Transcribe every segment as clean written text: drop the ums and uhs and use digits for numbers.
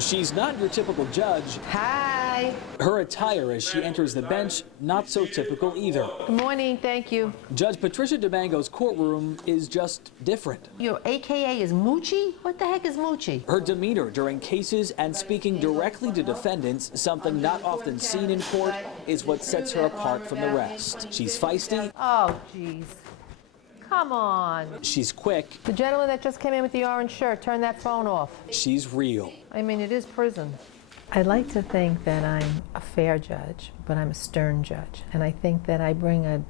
She's not your typical judge. Hi. Her attire as she enters the bench, not so typical either. Good morning, thank you. Judge Patricia DiMango's courtroom is just different. Your AKA is Moochie? What the heck is Moochie? Her demeanor during cases and speaking directly to defendants, something not often seen in court, is what sets her apart from the rest. She's feisty. Oh, jeez. Come on. She's quick. The gentleman that just came in with the orange shirt, turn that phone off. She's real. I mean, it is prison. I like to think that I'm a fair judge, but I'm a stern judge. And I think that I bring a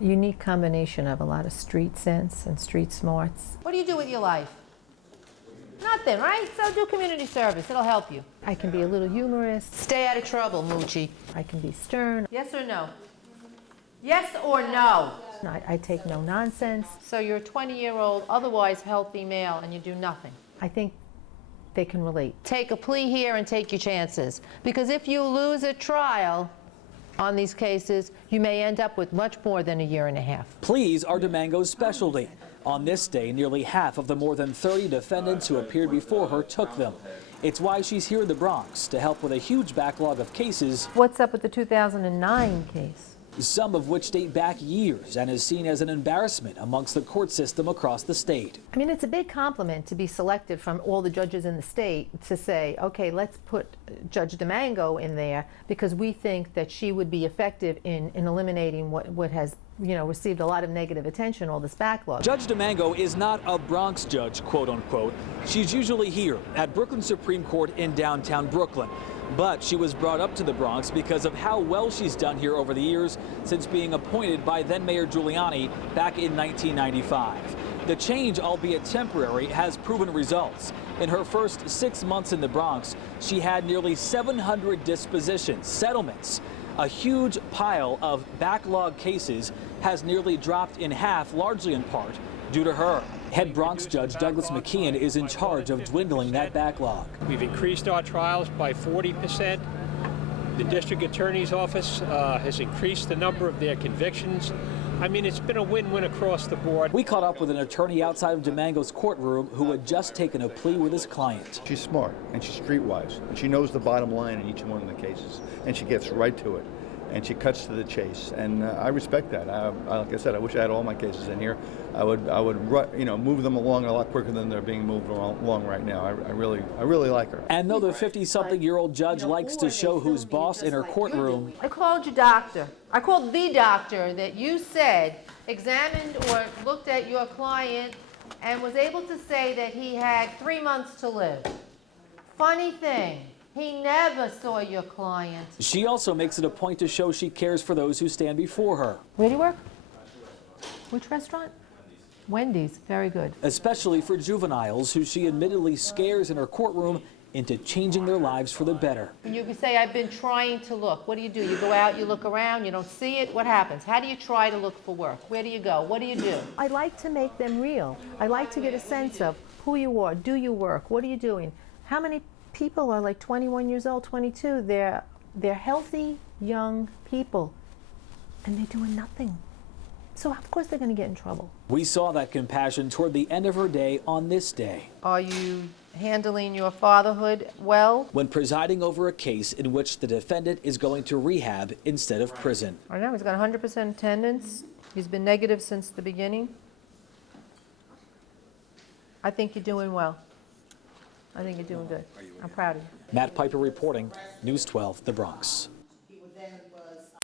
unique combination of a lot of street sense and street smarts. What do you do with your life? Nothing, right? So do community service. It'll help you. I can be a little humorous. Stay out of trouble, Moochie. I can be stern. Yes or no? Yes or no? I take no nonsense. So you're a 20-year-old, otherwise healthy male, and you do nothing. I think they can relate. Take a plea here and take your chances. Because if you lose a trial on these cases, you may end up with much more than a year and a half. Pleas are DiMango's specialty. On this day, nearly half of the more than 30 defendants who appeared before her took them. It's why she's here in the Bronx, to help with a huge backlog of cases. What's up with the 2009 case? Some of which date back years and is seen as an embarrassment amongst the court system across the state. I mean, it's a big compliment to be selected from all the judges in the state to say, okay, let's put Judge DiMango in there because we think that she would be effective in eliminating what has, received a lot of negative attention, all this backlog. Judge DiMango is not a Bronx judge, quote unquote. She's usually here at Brooklyn Supreme Court in downtown Brooklyn. But she was brought up to the Bronx because of how well she's done here over the years since being appointed by then Mayor Giuliani back in 1995. The change, albeit temporary, has proven results. In her first 6 months in the Bronx, she had nearly 700 dispositions, settlements. A huge pile of backlog cases has nearly dropped in half, largely in part due to her. Head Bronx Judge Douglas McKeon is in charge of dwindling that backlog. We've increased our trials by 40%. The district attorney's office has increased the number of their convictions. I mean, it's been a win-win across the board. We caught up with an attorney outside of DiMango's courtroom who had just taken a plea with his client. She's smart and she's streetwise, and she knows the bottom line in each one of the cases, and she gets right to it. And she cuts to the chase, and I respect that. Like I said, I wish I had all my cases in here. I would, move them along a lot quicker than they're being moved along right now. I really like her. And though the 50-something-year-old judge likes to show who's boss in her courtroom, I called your doctor. I called the doctor that you said examined or looked at your client and was able to say that he had 3 months to live. Funny thing. He never saw your client. She also makes it a point to show she cares for those who stand before her. Where do you work? Which restaurant? Wendy's. Very good. Especially for juveniles who she admittedly scares in her courtroom into changing their lives for the better. And you can say, I've been trying to look. What do? You go out, you look around, you don't see it. What happens? How do you try to look for work? Where do you go? What do you do? I like to make them real. I like to get a sense of who you are. Do you work? What are you doing? How many people are like 21 years old, 22. They're healthy, young people, and they're doing nothing. So of course they're going to get in trouble. We saw that compassion toward the end of her day on this day. Are you handling your fatherhood well? When presiding over a case in which the defendant is going to rehab instead of prison. I know, he's got 100% attendance. He's been negative since the beginning. I think you're doing well. I think you're doing good. I'm proud of you. Matt Piper reporting, News 12, The Bronx.